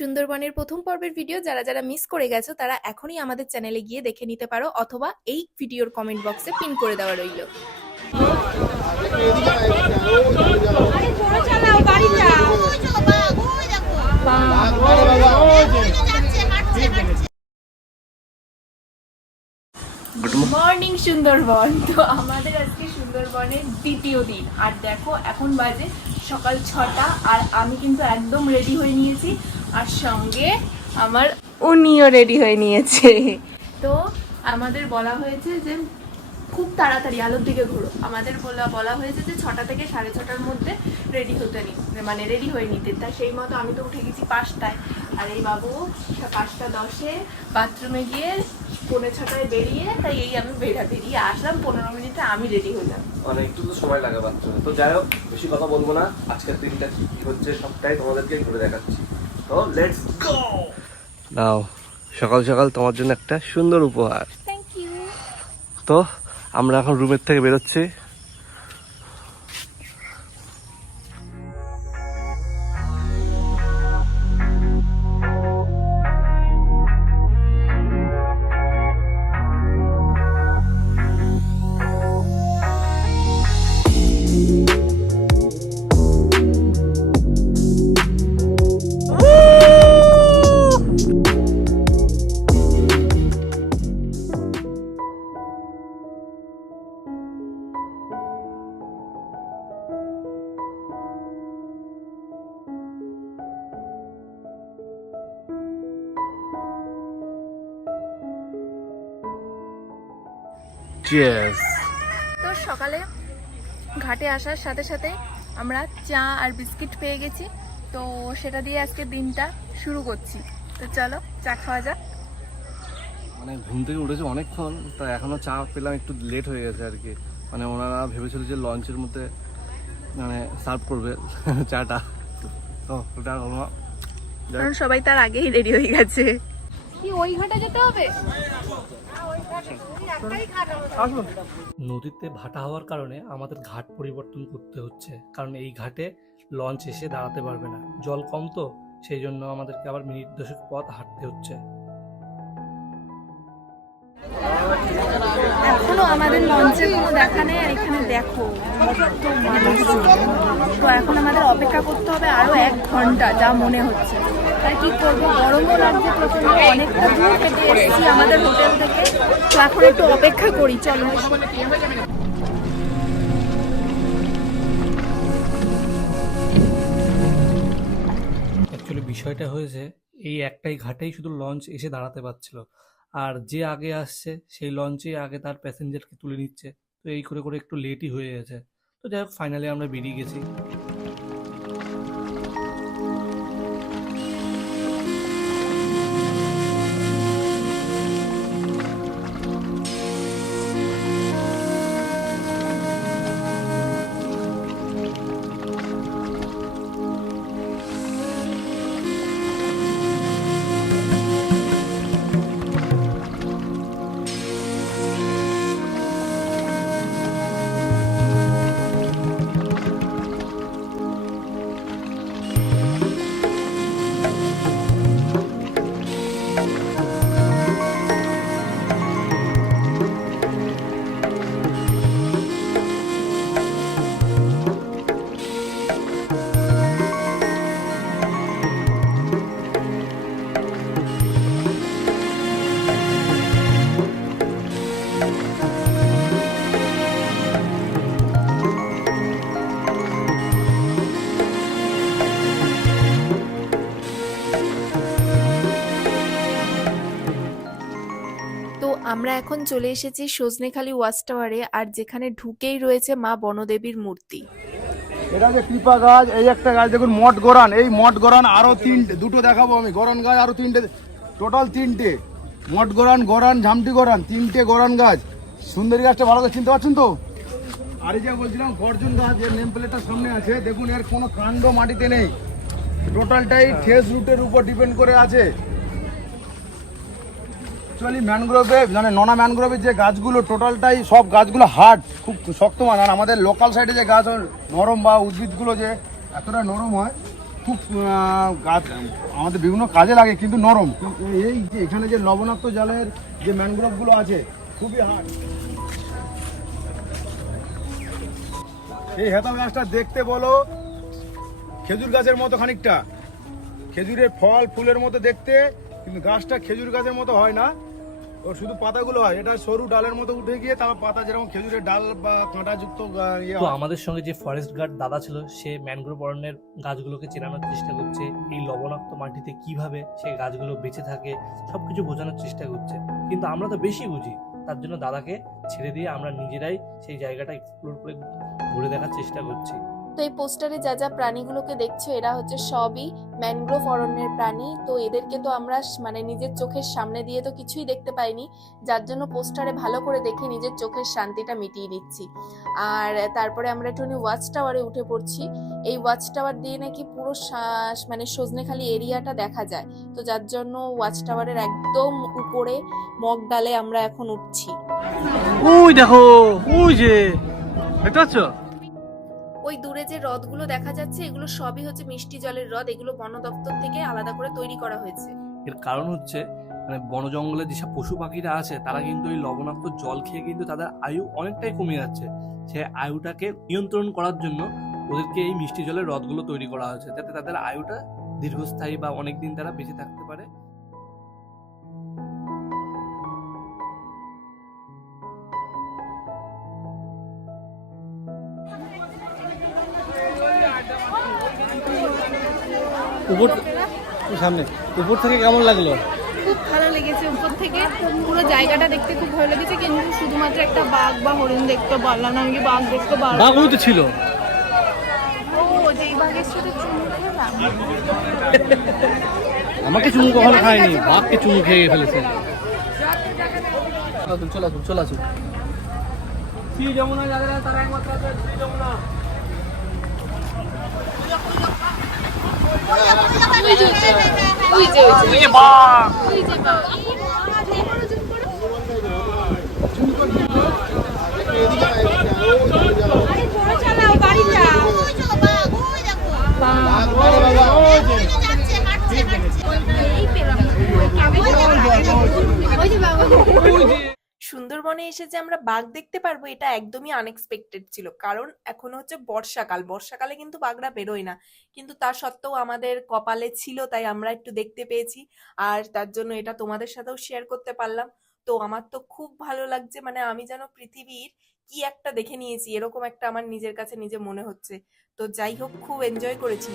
সুন্দরবনের প্রথম পর্বের ভিডিও যারা যারা মিস করে গেছো তারা এখনই আমাদের চ্যানেলে গিয়ে দেখে নিতে পারো, অথবা এই ভিডিওর কমেন্ট বক্সে পিন করে দেওয়া রইল। Good morning Sundarban. তো আমাদের আজকে সুন্দরবনের দ্বিতীয় দিন, আর দেখো এখন বাজে সকাল 6টা, আর আমি কিন্তু একদম রেডি হয়ে নিয়েছি, আর সঙ্গে আমার উনিও রেডি হয়ে নিয়েছে। তো আমাদের বলা হয়েছে যে খুব তাড়াতাড়ি আলোর দিকে ঘুরো, আমাদের বলা হয়েছে যে 6টা থেকে 6:30টার মধ্যে রেডি হতে মানে রেডি হয়ে নিতে। তা সেই মতো আমি তো উঠে গেছি 5টায়, আর এই বাবু 5:10 বাথরুমে গিয়ে 6:45 বেরিয়ে, তাই এই আমি বেরিয়ে আসলাম 15 মিনিটে আমি রেডি হলাম। মানে একটু তো সময় লাগে বাথরুমে। তো যাই হোক, বেশি কথা বলবো না, আজকের দিনটা কি হচ্ছে সবটাই তোমাদেরকে ঘুরে দেখাচ্ছি। তো লেটস গো। নাও সকাল সকাল তোমার জন্য একটা সুন্দর উপহার। Thank you. তো আমরা এখন রুমের থেকে বেরোচ্ছি। তো সকালে ঘাটে আসার সাথে সাথে আমরা চা আর বিস্কিট পেয়ে গেছি, তো সেটা দিয়ে আজকে দিনটা শুরু করছি। তো চলো চা খাওয়া যাক। মানে ঘুম থেকে উঠেছে অনেকক্ষণ, তো এখনো চা পেলাম, একটু লেট হয়ে গেছে আর কি। মানে ওনারা ভেবেছিল যে লঞ্চের মধ্যে মানে সার্ভ করবে চাটা, তো ওটা হলো না। কারণ সবাই তার আগেই রেডি হয়ে গেছে। কি ওই ঘাটে যেতে হবে? নদীতে ভাটা হওয়ার কারণে আমাদের ঘাট পরিবর্তন করতে হচ্ছে, কারণ এই ঘাটে লঞ্চ এসে দাঁড়াতে পারবে না, জল কম, তো সেই জন্য আমাদেরকে আবার মিনিট 10 পথ হাঁটতে হচ্ছে। এখনো আমাদের লঞ্চের কোনো দেখা নেই, আর এখানে দেখো কত মানুষজন। তো এখন আমাদের অপেক্ষা করতে হবে আরো 1 ঘন্টা যা মনে হচ্ছে। তাই কি করবো, গরমও লাগছে প্রচন্ড, অনেকটা দূর হেঁটে এসেছি আমাদের হোটেল থেকে। তো এখন একটু অপেক্ষা করি, চলো। অ্যাকচুয়ালি বিষয়টা হয়েছে, এই একটাই ঘাটেই শুধু লঞ্চ এসে দাঁড়াতে পারছিল, আর যে আগে আসছে সেই লঞ্চে আগে তার প্যাসেঞ্জারকে তুলে নিচ্ছে। তো এই করে করে একটু লেটই হয়ে গেছে। তো যাই হোক, ফাইনালি আমরা বেরিয়ে গেছি। আমরা এখন চলে এসেছি সজনেখালি ওয়াচ টাওয়ারে, আর যেখানে ঢুকেই রয়েছে মা বনদেবীর মূর্তি। এটা যে পিপা গাছ, এই একটা গাছ দেখুন মঠ গরান, এই মঠ গরান আরো দুটো দেখাবো আমি, গরান গাছ আরো 3টে, টোটাল 3টে মঠ গরান, গরান ঝামটি গরান, 3টে গরান গাছ। সুন্দরী গাছটা ভালো করে চিনতে পারছেন তো? আর এই যে বলছিলাম গর্জন গাছ, এর নেম প্লেটটা সামনে আছে, দেখুন এর কোনো কাণ্ড মাটিতে নেই, টোটালটাই ঠেস রুটের উপর ডিপেন্ড করে আছে। অ্যাকচুয়ালি ম্যানগ্রোভে মানে ননা ম্যানগ্রোভের যে গাছগুলো টোটালটাই সব গাছগুলো হার্ড, খুব শক্তমান। আর আমাদের লোকাল সাইডে যে গাছ নরম বা উদ্ভিদগুলো যে এতটা নরম হয়, খুব গাছ আমাদের বিভিন্ন কাজে লাগে, কিন্তু নরম। কিন্তু এই যে এখানে যে লবণাক্ত জলের যে ম্যানগ্রোভগুলো আছে খুবই হার্ড। এই হেতাল গাছটা দেখতে বলো খেজুর গাছের মতো খানিকটা, খেজুরের ফল ফুলের মতো দেখতে, কিন্তু গাছটা খেজুর গাছের মতো হয় না, ওর শুধু পাতাগুলো হয়। এটা সরু ডালের মতো উঠে গিয়ে তারপর পাতা যেরকম খেজুরের ডাল বা কাঁটাযুক্ত ইয়ে তো হয়। আমাদের সঙ্গে যে ফরেস্ট গার্ড দাদা ছিল, সে ম্যানগ্রোভ অরণ্যের গাছগুলোকে চেনানোর চেষ্টা করছে, এই লবণাক্ত মাটিতে কিভাবে সেই গাছগুলো বেঁচে থাকে সবকিছু বোঝানোর চেষ্টা করছে। কিন্তু আমরা তো বেশি বুঝি, তার জন্য দাদাকে ছেড়ে দিয়ে আমরা নিজেরাই সেই জায়গাটা এক্সপ্লোর করে ঘুরে দেখার চেষ্টা করছি। তো এই পোস্টারে যা যা প্রাণীগুলোকে দেখছো এরা হচ্ছে সবই ম্যানগ্রোভ অরণ্যের প্রাণী। তো এদেরকে তো আমরা মানে নিজের চোখের সামনে দিয়ে তো কিছুই দেখতে পাইনি, যার জন্য পোস্টারে ভালো করে দেখে নিজের চোখের শান্তিটা মিটিয়ে নিচ্ছি। আর তারপরে আমরা একটুখানি ওয়াচ টাওয়ারে উঠে পড়ছি। এই ওয়াচ টাওয়ার দিয়ে নাকি পুরো মানে সজনেখালি এরিয়াটা দেখা যায়, তো যার জন্য ওয়াচ টাওয়ারের একদম উপরে মগ ডালে আমরা এখন উঠছি। ওই দেখো, ওই যে দেখতে পাচ্ছ, ওই দূরে যে হ্রদগুলো দেখা যাচ্ছে এগুলো সবই হচ্ছে মিষ্টি জলের হ্রদ। এগুলো বন দপ্তর থেকে আলাদা করে তৈরি করা হয়েছে। এর কারণ হচ্ছে মানে বন জঙ্গলে যেসব পশু পাখিরা আছে তারা কিন্তু এই লবণাক্ত জল খেয়ে কিন্তু তাদের আয়ু অনেকটাই কমে যাচ্ছে। সে আয়ুটাকে নিয়ন্ত্রণ করার জন্য ওদেরকে এই মিষ্টি জলের হ্রদগুলো তৈরি করা হয়েছে, যাতে তাদের আয়ুটা দীর্ঘস্থায়ী বা অনেকদিন তারা বেঁচে থাকতে পারে। সামনে উপর থেকে কেমন লাগলো? খুব ভালো লেগেছে উপর থেকে, পুরো জায়গাটা দেখতে খুব ভালো লেগেছে। কিন্তু শুধুমাত্র একটা বাঘ বা হরিণ দেখতে পারলাম না। আমি কি বাঘ দেখতে পারলাম? বাঘ তো ছিল। ও যেই বাঘের সাথে চুমু খেলাম। আমাকে চুমু কখনো খায়নি, বাঘকে চুমু খেয়ে ফেলেছে। চলে আসুন, চলে আসুন। যমুনা যাদের তারা একমাত্র যমুনা। সুন্দরবনে এসে যে আমরা বাঘ দেখতে পারবো এটা একদমই আনএক্সপেক্টেড ছিল, কারণ এখন হচ্ছে বর্ষাকাল। বর্ষাকালে কিন্তু বাঘরা বেরোয় না, কিন্তু তা সত্ত্বেও আমাদের কপালে ছিল, তাই আমরা একটু দেখতে পেয়েছি। আর তার জন্য এটা তোমাদের সাথেও শেয়ার করতে পারলাম। তো আমার তো খুব ভালো লাগছে, মানে আমি যেন পৃথিবীর কি একটা দেখে নিয়েছি, এরকম একটা আমার নিজের কাছে নিজে মনে হচ্ছে। তো যাই হোক, খুব এনজয় করেছি।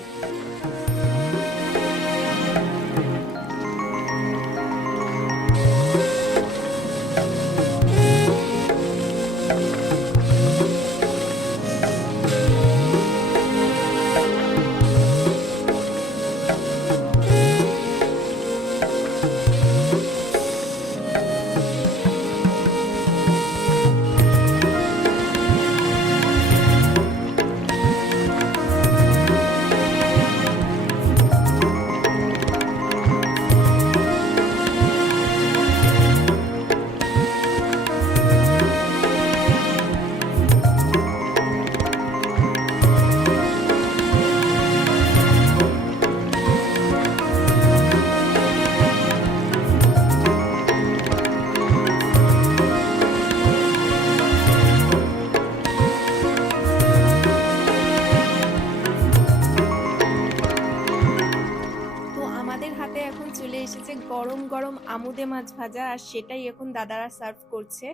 গরম গরম আমুদে মাছ ভাজা, আর সেটাই এখন দাদারা সার্ভ করছে।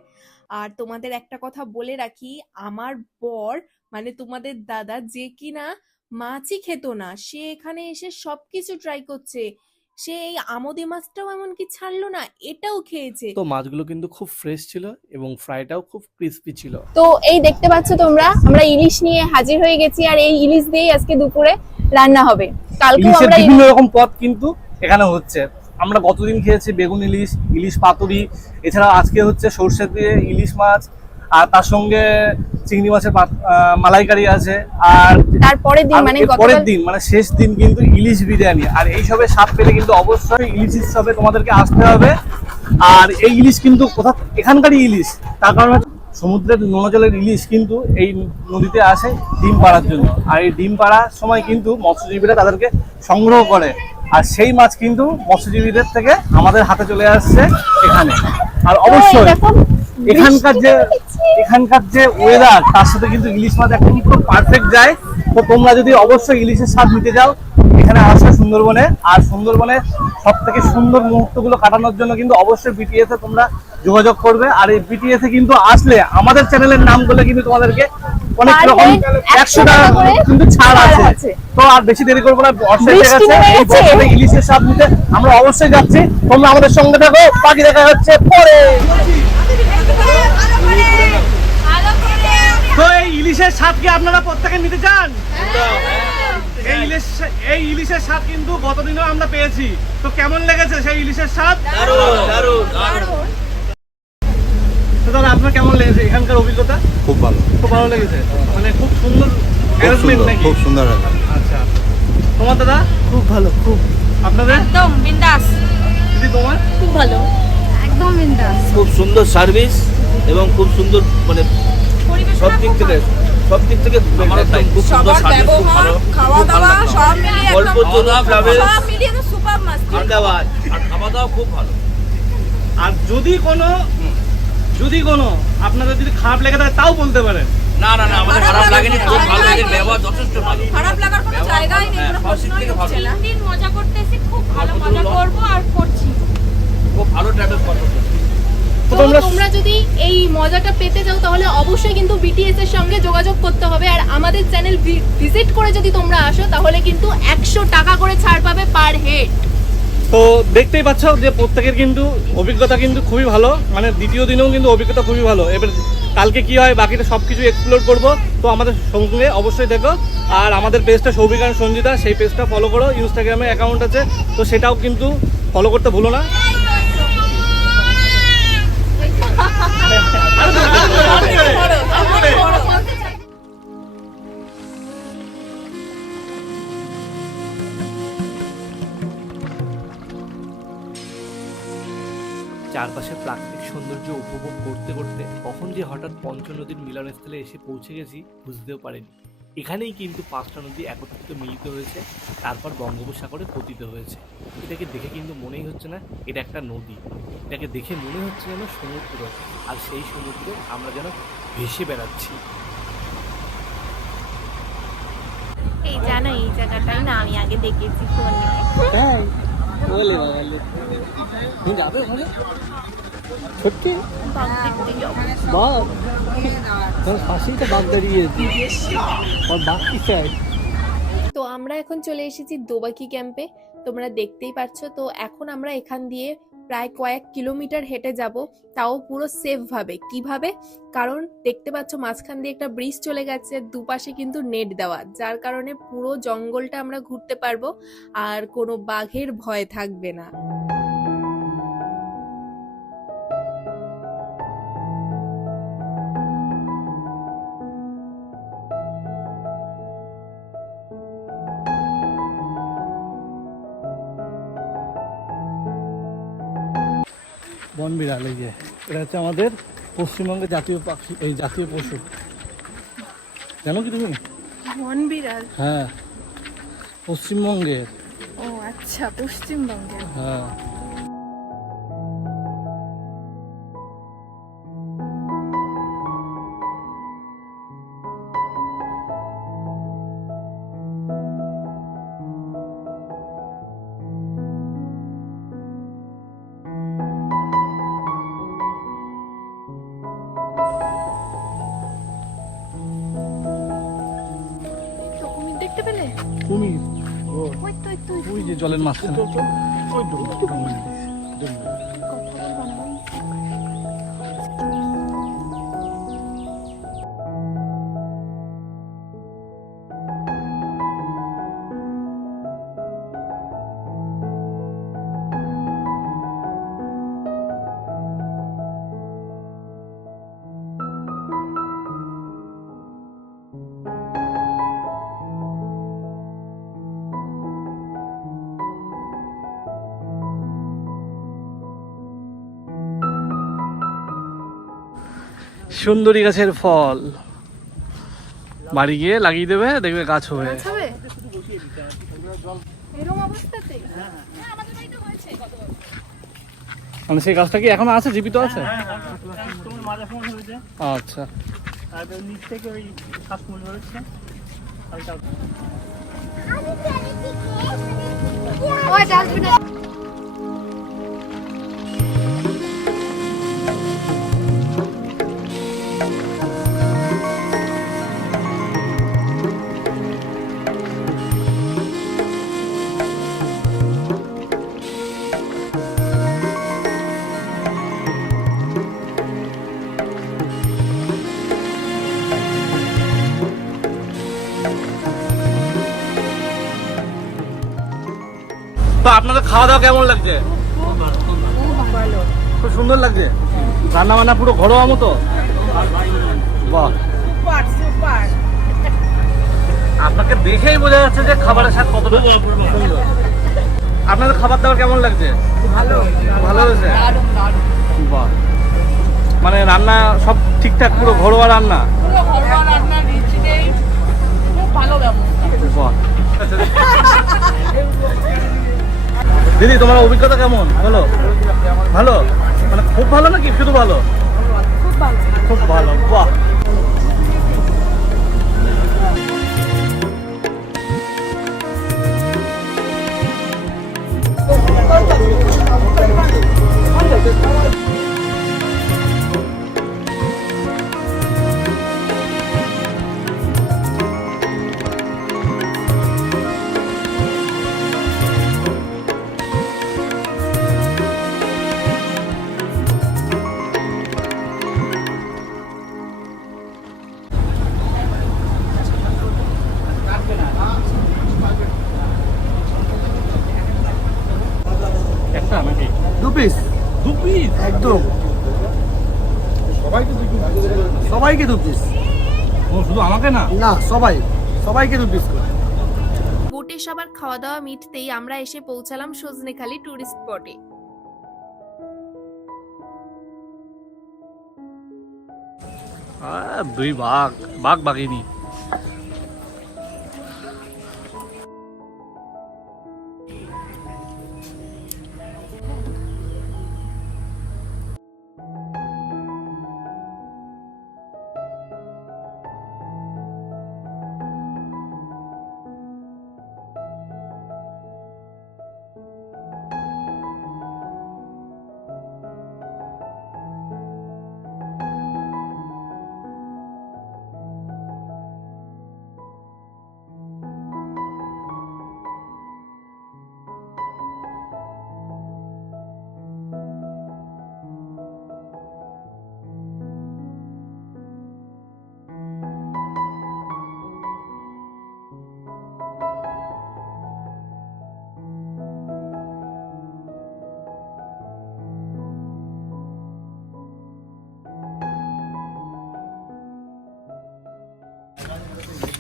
আর তোমাদের একটা কথা বলে রাখি, আমার বর মানে তোমাদের দাদা যে কিনা মাছই খেত না, সে এখানে এসে সবকিছু ট্রাই করছে। সে এই আমুদে মাছটাও এমনকি ছাড়লো না, এটাও খেয়েছে। তো মাছগুলো কিন্তু খুব ফ্রেশ ছিল এবং ফ্রাইটাও খুব ক্রিস্পি ছিল। তো এই দেখতে পাচ্ছ তোমরা, আমরা ইলিশ নিয়ে হাজির হয়ে গেছি, আর এই ইলিশ দিয়েই আজকে দুপুরে রান্না হবে। কালকেও আমরা বিভিন্ন রকম পদ কিন্তু এখানে হচ্ছে। আমরা গতদিন খেয়েছি বেগুন ইলিশ, ইলিশ পাতুরি, এছাড়া আজকে হচ্ছে সরষে দিয়ে ইলিশ মাছ, আর তার সঙ্গে চিংড়ি মাছের মালাইকারি আছে। আর তারপরের দিন মানে পরের দিন মানে শেষ দিন কিন্তু ইলিশ বিরিয়ানি। আর এই সবে স্বাদ পেলে কিন্তু অবশ্যই ইলিশ উৎসবে তোমাদেরকে আসতে হবে। আর এই ইলিশ কিন্তু এখানকারই ইলিশ, তার কারণে সমুদ্রের নোনা জলের ইলিশ কিন্তু এই নদীতে আসে ডিম পাড়ার জন্য, আর এই ডিম পাড়ার সময় কিন্তু মৎস্যজীবীরা তাদেরকে সংগ্রহ করে, আর সেই মাছ কিন্তু মৎস্যজীবীদের থেকে আমাদের হাতে চলে আসছে এখানে। আর অবশ্যই এখানকার যে ওয়েদার, তার সাথে কিন্তু ইলিশ মাছ একদম পুরো পারফেক্ট যায়। তো তোমরা যদি অবশ্যই ইলিশের স্বাদ নিতে যাও এখানে আসো সুন্দরবনে, আর সুন্দরবনে সব থেকে সুন্দর মুহূর্তগুলো কাটানোর জন্য কিন্তু অবশ্যই বিটিএস এ তোমরা যোগাযোগ করবে। আর এই বিটিএস এ কিন্তু আসলে আমাদের চ্যানেলের নাম করলে কিন্তু তোমাদেরকে অনেক রকম 100 টাকা কিন্তু ছাড় আছে। তো আর বেশি দেরি করবো না, বর্ষা এসে গেছে, এই বর্ষাতে ইলিশের স্বাদ নিতে আমরা অবশ্যই যাচ্ছি। তোমরা আমাদের সঙ্গে থাকো, বাকি দেখা হচ্ছে পরে। তো এই ইলিশের স্বাদ কি আপনারা প্রত্যেকে নিতে চান? এই ইলিশের স্বাদ কিন্তু গতদিনও আমরা পেয়েছি। তো কেমন লেগেছে সেই ইলিশের স্বাদ? তো দাদা আপনার কেমন লেগেছে এখানকার অভিজ্ঞতা? খুব ভালো, খুব ভালো লেগেছে, মানে খুব সুন্দর অ্যারেঞ্জমেন্ট নাকি? খুব সুন্দর। আচ্ছা, তোমার দাদা? খুব ভালো, খুব আপনাদের? একদম বিন্দাস। দিদি তোমার? খুব ভালো, একদম বিন্দাস। খুব সুন্দর সার্ভিস এবং খুব সুন্দর মানে সব দিক থেকে একদম খুব সুন্দর সার্ভিস, খুব ভালো খাওয়া দাওয়া সব মিলিয়ে অল্প জনা ট্রাভেল, সব মিলিয়ে তো সুপার মাস্ত। ধন্যবাদ। আর খাওয়া দাওয়া খুব ভালো। আর যদি কোনো আপনাদের যদি খারাপ লেগে থাকে তাও বলতে পারেন। না আমাদের খারাপ লাগেনি, খুব ভালো লাগে, ব্যবহার যথেষ্ট ভালো। খারাপ লাগার কোনো জায়গাই নেই, কোনো প্রশ্নই উঠছে না। 3 দিন মজা করতেছি, খুব ভালো মজা করব আর করছি। খুব ভালো ট্রাভেল করতে। তো তোমরা যদি এই মজাটা পেতে চাও তাহলে অবশ্যই কিন্তু বিটিএস এর সঙ্গে যোগাযোগ করতে হবে। আর আমাদের চ্যানেল ভিজিট করে যদি তোমরা আসো তাহলে কিন্তু 100 টাকা করে ছাড় পাবে পার হেড। তো দেখতেই পাচ্ছ যে প্রত্যেকের কিন্তু অভিজ্ঞতা কিন্তু খুবই ভালো, মানে দ্বিতীয় দিনেও কিন্তু অভিজ্ঞতা খুবই ভালো। এবার কালকে কি হয় বাকিটা সব কিছু এক্সপ্লোর করবো, তো আমাদের সঙ্গে অবশ্যই দেখো। আর আমাদের পেজটা সৌভিক আর সঞ্জিতা, সেই পেজটা ফলো করো, ইনস্টাগ্রামে অ্যাকাউন্ট আছে, তো সেটাও কিন্তু ফলো করতে ভুলো না। চারপাশের প্রাকৃতিক সৌন্দর্য উপভোগ করতে করতে কখন যে হঠাৎ পঞ্চনদীর মিলনস্থলে এসে পৌঁছে গেছি বুঝতেও পারিনি। এখানেই কিন্তু 5টা নদী একত্রিত মিলিত হয়েছে, তারপর বঙ্গোপসাগরে পতিত হয়েছে। এটাকে দেখে কিন্তু মনেই হচ্ছে না এটা একটা নদী, এটাকে দেখে মনে হচ্ছে যেন সমুদ্র, আর সেই সমুদ্রে আমরা যেন ভেসে বেড়াচ্ছি। এই জানো এই জায়গাটাই না আমি আগে দেখেছি ফোনে। যাবে ওখানে সত্যি? পাশেই তো বাঘ দাঁড়িয়েছে, আর বাঘ কি চাই? তো আমরা এখন চলে এসেছি দোবাকি ক্যাম্পে, তোমরা দেখতেই পাচ্ছ। তো এখন আমরা এখান দিয়ে প্রায় কয়েক কিলোমিটার হেঁটে যাব, তাও পুরো সেফ ভাবে। কিভাবে? কারণ দেখতে পাচ্ছ মাঝখান দিয়ে একটা ব্রিজ চলে গেছে, দুপাশে কিন্তু নেট দেওয়া, যার কারণে পুরো জঙ্গলটা আমরা ঘুরতে পারবো আর কোনো বাঘের ভয় থাকবে না। বন বিড়াল, এই যে এটা হচ্ছে আমাদের পশ্চিমবঙ্গের জাতীয় পাখি, এই জাতীয় পশু। জানো কি তুমি? বন বিড়াল? হ্যাঁ, পশ্চিমবঙ্গের। ও আচ্ছা, পশ্চিমবঙ্গের। হ্যাঁ। তো কুমির দেখতে পেলে? কুমির? ওই তো ওই যে জলের মাঝখানে। ওই তো সুন্দরী গাছের ফল বাড়ি গিয়ে লাগিয়ে দেবে, দেখবে গাছ হবে। এরকম অবস্থাতে আমাদের বাড়িতে হয়েছে গতবার। মানে সেই গাছটা কি এখনো আছে, জীবিত আছে? আচ্ছা, ওই ডাস্টবিনে তো আপনাদের খাওয়া দাওয়া কেমন লাগছে? খুব সুন্দর লাগছে, রান্না বান্না পুরো ঘরোয়া মতো। বাহ, সুপার সুপার। আপনাকে দেখেই বোঝা যাচ্ছে যে খাবারের স্বাদ কতটা সুন্দর। আপনাদের খাবার দাবার কেমন লাগছে? ভালো ভালো হয়েছে? দারুণ দারুণ। বাহ, মানে রান্না সব ঠিকঠাক, পুরো ঘরোয়া রান্না? পুরো ঘরোয়া রান্না, রিচ নেই, খুব ভালো ব্যবস্থা। বাহ। দিদি, তোমার অভিজ্ঞতা কেমন? বলো। ভালো মানে খুব ভালো নাকি শুধু ভালো? খুব ভালো। খুব ভালো, বাহ। একটা নাকি 2 পিস 2 পিস? একদম সবাইকে 2 পিস। ও, শুধু আমাকে না? না, সবাইকে 2 পিস করে। বোটে সবার খাওয়া দাওয়া মিটতেই আমরা এসে পৌঁছালাম সজনেখালি টুরিস্ট স্পটে। দুই বাঘ বাঘিনী।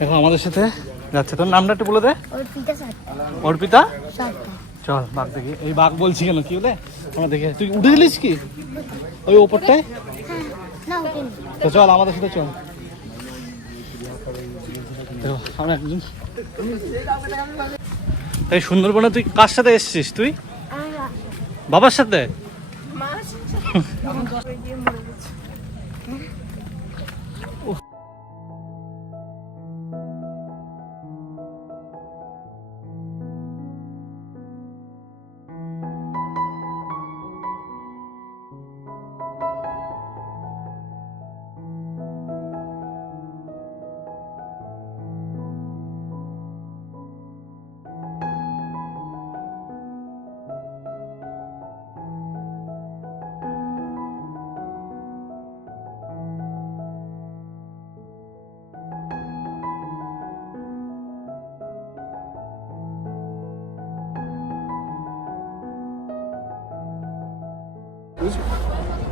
এখন আমাদের সাথে যাচ্ছে, তোর নামটা একটু বলে দে। অর্পিতা। চল বাঘ দেখি। এই বাঘ বলছি কেন, কি বলে আমরা দেখে, তুই উঠে দিলিস কি ওই ওপরটায়? তো চল আমাদের সাথে চল। আমরা একজন এই সুন্দরবনে তুই কার সাথে এসেছিস? তুই বাবার সাথে?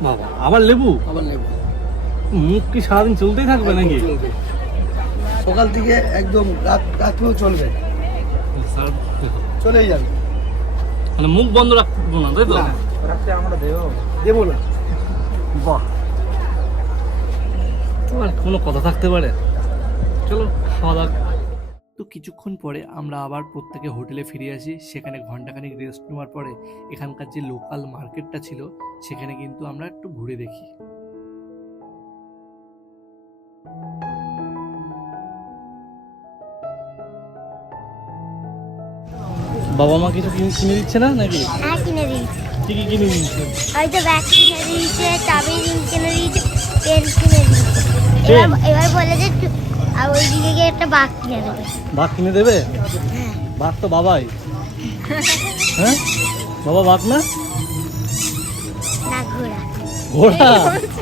বাবা, আবার লেবু? মুখ কি সারাদিন চলতেই থাকবে নাকি? সকাল থেকে একদম রাত্রেও চলবে, চলেই যাবে। মানে মুখ বন্ধ রাখবো না, তাই তো? দেবো না। বাহ, আর কোনো কথা থাকতে পারে? চলো খাওয়া দাওয়া। তো কিছুক্ষণ পরে আমরা আবার প্রত্যেকে হোটেলে ফিরে আসি। সেখানে ঘন্টাখানিক রেস্ট নেওয়ার পরে এখানকার যে লোকাল মার্কেটটা ছিল সেখানে কিন্তু আমরা একটু ঘুরে দেখি। বাবা মা কিছু কিনে দিচ্ছে না নাকি? হ্যাঁ, কিনে দিয়েছে। কি কি কিনে দিচ্ছে? হয়তো ব্যাগ কিনে দিয়েছে, চাবি কিনে দিয়েছে, পেন কিনে দিয়েছে। পেন? এবার বলেছে আর ওই দিকে গিয়ে একটা বাঘ কিনে দেবে। বাঘ কিনে দেবে? বাঘ তো বাবাই। হ্যাঁ, বাবা বাঘ না, না ঘোড়া, ঘোড়া।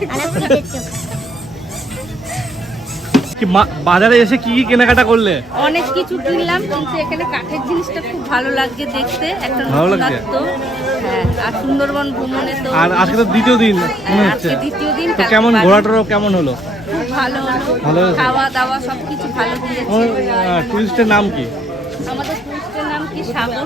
মানে ভূতের চোখ। কি বাজারে এসে কি কি কেনাকাটা করলে? অনেক কিছু কিনলাম, কিন্তু এখানে কাঠের জিনিসটা খুব ভালো লাগছে দেখতে, একটা ভালো লাগছে? নতুনত্ব। হ্যাঁ, আর সুন্দরবন ভ্রমণে তো আর আজকে তো দ্বিতীয় দিন মনে হচ্ছে। আজকে দ্বিতীয় দিন। তো কেমন ঘোরাটারও কেমন হলো? খুব ভালো ভালো হয়েছে? খাওয়া দাওয়া সবকিছু ভালো দিয়েছে। টুরিস্টের নাম কি? আমাদের টুরিস্টের নাম কি? সাগর।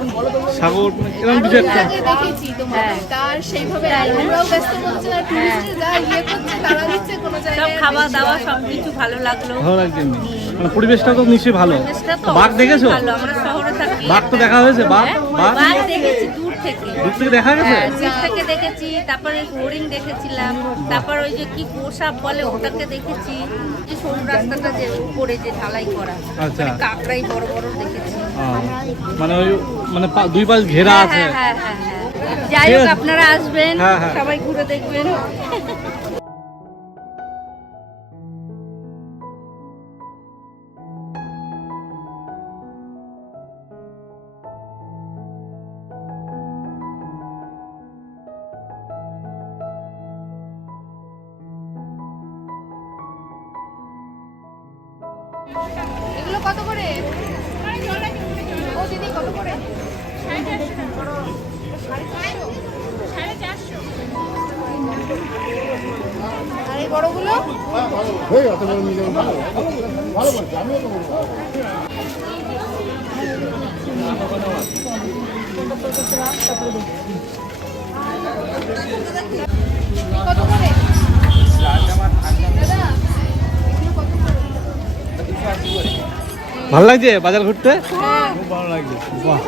সাগর এরকম কিছু একটা? আগে দেখেছি তোমাদের, তার সেইভাবে আমরাও ব্যস্ত করছি না, টুরিস্টরা যা ইয়ে করছে তারা দিচ্ছে কোনো সব জায়গায়। খাওয়া দাওয়া সবকিছু ভালো লাগলো। ভালো লাগছে এমনি? মানে পরিবেশটা তো নিশ্চয়ই ভালো। পরিবেশটা তো বাঘ দেখেছো? ভালো, আমরা শহরে থাকি। বাঘ তো দেখা হয়েছে? বাঘ বাঘ বাঘ দেখেছি দূর থেকে। দূর থেকে দেখা গেছে? হ্যাঁ, দূর থেকে দেখেছি, তারপরে হরিণ দেখেছিলাম, তারপর ওই যে কি গোসাপ বলে ওটাকে দেখেছি, যে সরু রাস্তাটা যে উপরে যে ঢালাই করা, আচ্ছা। মানে কাকড়াই বড় বড় দেখেছি। মানে ওই মানে দুই পাশ ঘেরা হ্যাঁ, আছে। হ্যাঁ, হ্যাঁ, হ্যাঁ, হ্যাঁ। যাই হোক, আপনারা আসবেন, হ্যাঁ, হ্যাঁ। সবাই ঘুরে দেখবেন। এগুলো কত করে? ও দিদি কত করে? আর এই বড়গুলো? কত করে? দাদা, এগুলো কত করে? ভালো লাগছে বাজার ঘুরতে? খুব ভালো লাগছে। বাহ,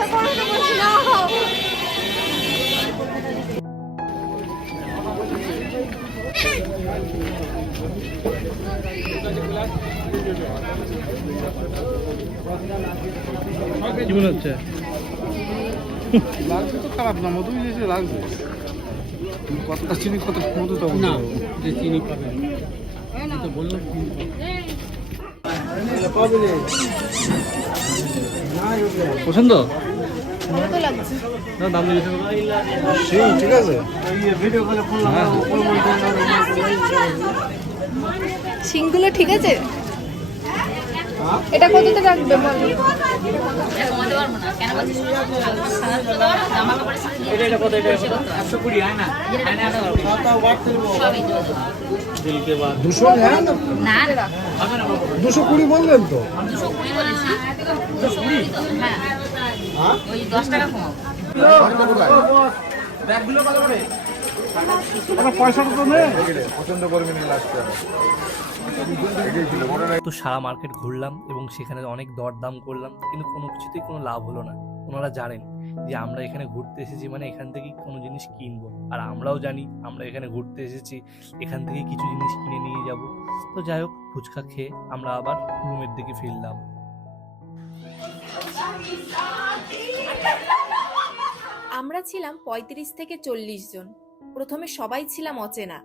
কি মনে হচ্ছে? লাগছে তো খারাপ না, মধু দিয়েছে লাগছে। কতটা চিনি কত মধু তো না, যে চিনি পাবে তো বললো। পছন্দ? কত লাগছে? না, দাম দিয়েছে। ঠিক আছে। শিংগুলো ঠিক আছে? এটা কততে রাখবে বলো? দুশো 220 বললেন তো? পয়সাটা তো নেই, পছন্দ করবি না লাস্টে। তো সারা মার্কেট ঘুরলাম এবং সেখানে অনেক দরদাম করলাম, কিন্তু কোনো কিছুতেই কোনো লাভ হলো না। ওনারা জানেন যে আমরা এখানে ঘুরতে এসেছি মানে এখান থেকে কোনো জিনিস কিনবো, আর আমরাও জানি আমরা এখানে ঘুরতে এসেছি, এখান থেকে কিছু জিনিস কিনে নিয়ে যাব। তো যাই হোক, ফুচকা খেয়ে আমরা আবার রুমের দিকে ফিরলাম। আমরা ছিলাম 35 থেকে 40 জন। প্রথমে সবাই ছিলাম অচেনা,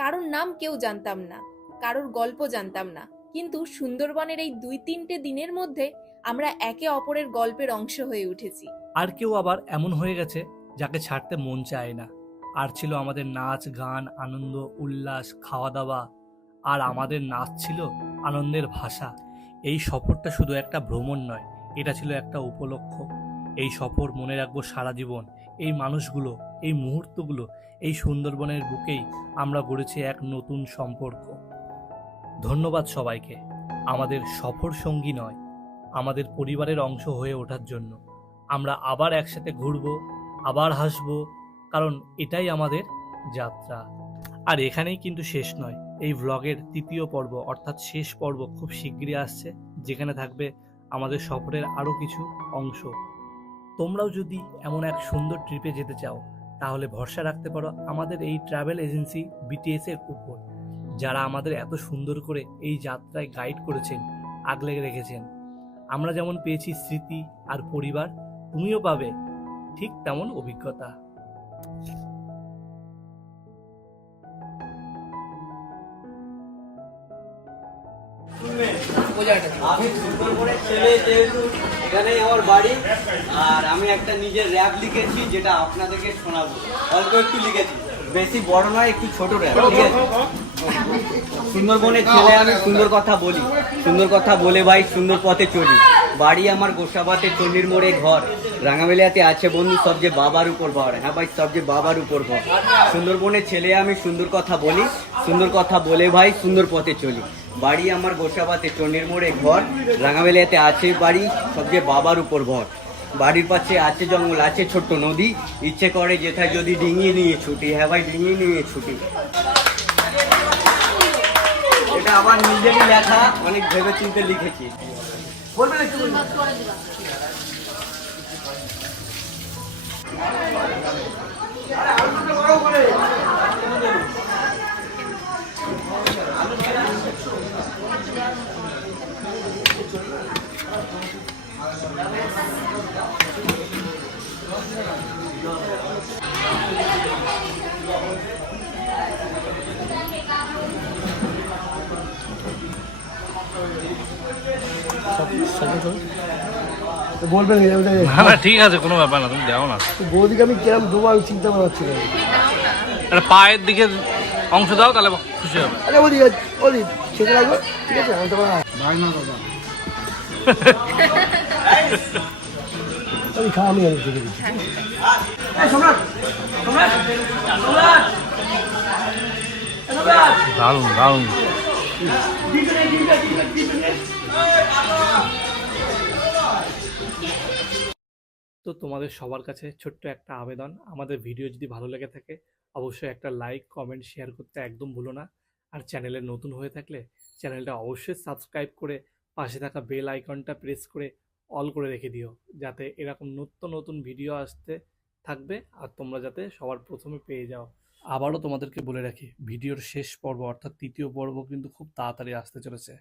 কারোর নাম কেউ জানতাম না, কারোর গল্প জানতাম না, কিন্তু সুন্দরবনের এই 2-3টে দিনের মধ্যে আমরা একে অপরের গল্পের অংশ হয়ে উঠেছি। আর কেউ আবার এমন হয়ে গেছে যাকে ছাড়তে মন চায় না। আর ছিল আমাদের নাচ গান, আনন্দ উল্লাস, খাওয়া দাওয়া, আর আমাদের নাচ ছিল আনন্দের ভাষা। এই সফরটা শুধু একটা ভ্রমণ নয়, এটা ছিল একটা উপলক্ষ। এই সফর মনে রাখবো সারা জীবন। এই মানুষগুলো, এই মুহূর্তগুলো, এই সুন্দরবনের বুকেই আমরা গড়েছি এক নতুন সম্পর্ক। ধন্যবাদ সবাইকে আমাদের সফর সঙ্গী নয়, আমাদের পরিবারের অংশ হয়ে ওঠার জন্য। আমরা আবার একসাথে ঘুরবো, আবার হাসবো, কারণ এটাই আমাদের যাত্রা। আর এখানেই কিন্তু শেষ নয়, এই ভ্লগের তৃতীয় পর্ব অর্থাৎ শেষ পর্ব খুব শিগগিরই আসছে, যেখানে থাকবে আমাদের সফরের আরও কিছু অংশ। তোমরাও যদি এমন এক সুন্দর ট্রিপে যেতে চাও তাহলে ভরসা রাখতে পারো আমাদের এই ট্রাভেল এজেন্সি বিটিএস এর উপর, যারা আমাদের এত সুন্দর করে এই যাত্রায় গাইড করেছেন, আগলে রেখেছেন। আমরা যেমন পেয়েছি স্মৃতি আর পরিবার, তুমিও পাবে ঠিক তেমন অভিজ্ঞতা। আমি সুন্দরবনের ছেলে, যেহেতু এখানেই আমার বাড়ি, আর আমি একটা নিজের র্যাপ লিখেছি যেটা আপনাদেরকে শোনাবো। অল্প একটু লিখেছি, বেশি বড় নয়, একটু ছোট র্যাপ, ঠিক আছে? সুন্দরবনের ছেলে আমি, সুন্দর কথা বলি, সুন্দর কথা বলে ভাই সুন্দর পথে চলি। বাড়ি আমার গোসাবাতে, চন্ডির মোড়ে ঘর, রাঙামেলিয়াতে আছে বন্ধু, সবচেয়ে বাবার উপর ভর। হ্যাঁ ভাই, সবচেয়ে বাবার উপর ভর। সুন্দরবনের ছেলে আমি, সুন্দর কথা বলি, সুন্দর কথা বলে ভাই সুন্দর পথে চলি। বাড়ি আমার গোসাবাতে, চন্ডির মোড়ে ঘর, রাঙামেলিয়াতে আছে বাড়ি, সবচেয়ে বাবার উপর ভর। বাড়ির পাশে আছে জঙ্গল, আছে ছোট্ট নদী, ইচ্ছে করে যেথায় যদি ডিঙিয়ে নিয়ে ছুটি। হ্যাঁ ভাই, ডিঙিয়ে নিয়ে ছুটি। এটা আমার নিজেরই লেখা, অনেক ভেবে চিন্তে লিখেছি। বলবেন একটু? বলবেন না না ঠিক আছে, কোনো ব্যাপার না, তুমি যাও না। বৌদিকে আমি কেমন দেবো আমি চিন্তা ভাবছি না। একটা পায়ের দিকে অংশ দাও, তাহলে খুশি হবে। আরে ওদিকে ওদিক খেতে লাগবে, ঠিক আছে? আমি তোমার ভাই না দাদা আমি খাওয়া আমি দেখে দিচ্ছি। দারুণ দারুণ। তো তোমাদের সবার কাছে ছোট্ট একটা আবেদন, আমাদের ভিডিও যদি ভালো লেগে থাকে অবশ্যই একটা লাইক, কমেন্ট, শেয়ার করতে একদম ভুলো না। আর চ্যানেলে নতুন হয়ে থাকলে চ্যানেলটা অবশ্যই সাবস্ক্রাইব করে পাশে থাকা বেল আইকনটা প্রেস করে অল করে রেখে দিও, যাতে এরকম নতুন নতুন ভিডিও আসতে থাকবে আর তোমরা যাতে সবার প্রথমে পেয়ে যাও। আবারও তোমাদেরকে বলে রাখি, ভিডিওর শেষ পর্ব অর্থাৎ তৃতীয় পর্ব কিন্তু খুব তাড়াতাড়ি আসতে চলেছে।